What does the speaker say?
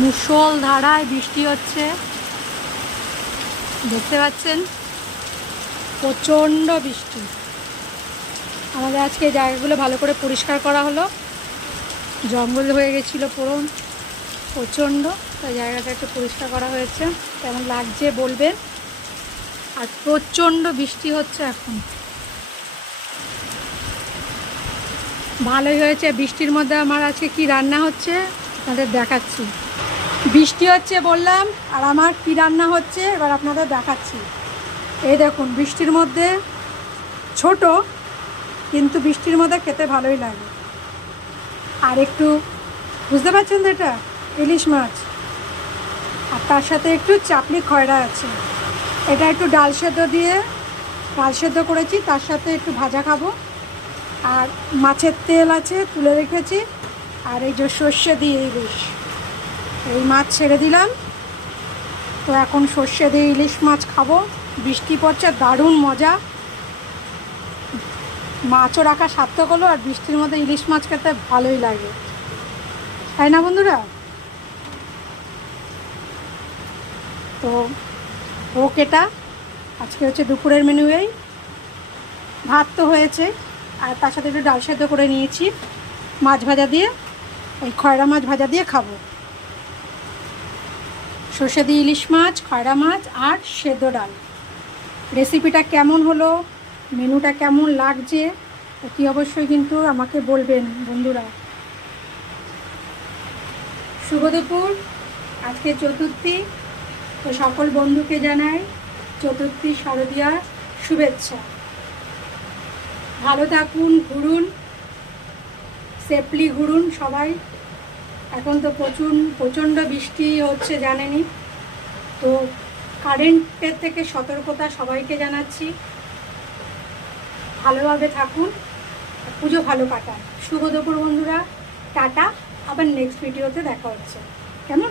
মুষলধারায় বৃষ্টি হচ্ছে, দেখতে পাচ্ছেন প্রচণ্ড বৃষ্টি। আমাদের আজকে জায়গাগুলো ভালো করে পরিষ্কার করা হলো, জঙ্গল হয়ে গেছিলো পুরো প্রচণ্ড, তাই জায়গাটা একটু পরিষ্কার করা হয়েছে। কেমন লাগছে বলবেন। আর প্রচণ্ড বৃষ্টি হচ্ছে এখন, ভালোই হয়েছে। বৃষ্টির মধ্যে আমার আজকে কি রান্না হচ্ছে আপনাদের দেখাচ্ছি। বৃষ্টি হচ্ছে বললাম, আর আমার কি রান্না হচ্ছে এবার আপনাদের দেখাচ্ছি। এই দেখুন, বৃষ্টির মধ্যে ছোট, কিন্তু বৃষ্টির মধ্যে খেতে ভালোই লাগে। আর একটু বুঝতে পারছেন তো, এটা ইলিশ মাছ, আর তার সাথে একটু চাপলি খয়রা আছে। এটা একটু ডাল সেদ্ধ করেছি, তার সাথে একটু ভাজা খাবো। আর মাছের তেল আছে তুলে রেখেছি, আর এই যে সর্ষে দিয়ে ইলিশ, এই মাছ ছেড়ে দিলাম, তো এখন সর্ষে দিয়ে ইলিশ মাছ খাবো। বৃষ্টি পড়ছে, দারুণ মজা। মাছও রাখা সার্থক হলো, আর বৃষ্টির মধ্যে ইলিশ মাছ খেতে ভালোই লাগে, তাই না বন্ধুরা? তো হোক এটা, আজকে হচ্ছে দুপুরের মেনু। এই ভাত তো হয়েছে, আর তার সাথে একটু ডাল সেদ্ধ করে নিয়েছি মাছ ভাজা দিয়ে, ওই খয়রা মাছ ভাজা দিয়ে খাবো। সর্ষে দিয়ে ইলিশ মাছ, খয়রা মাছ আর সেদ্ধ ডাল। রেসিপিটা কেমন হলো, মেনুটা কেমন লাগছে অতি অবশ্যই কিন্তু আমাকে বলবেন বন্ধুরা। শুভ দুপুর, আজকে চতুর্থী, তো সকল বন্ধুকে জানাই চতুর্থী শারদীয়ার শুভেচ্ছা। ভালো থাকুন, ঘুরুন, সেফলি ঘুরুন সবাই। এখন তো প্রচণ্ড বৃষ্টি হচ্ছে জানেনই, তো কারেন্টের থেকে সতর্কতা সবাইকে জানাচ্ছি। ভালোভাবে থাকুন, পুজো ভালো কাটান। শুভ দুপুর বন্ধুরা, টাটা, আবার নেক্সট ভিডিওতে দেখা হচ্ছে, কেমন?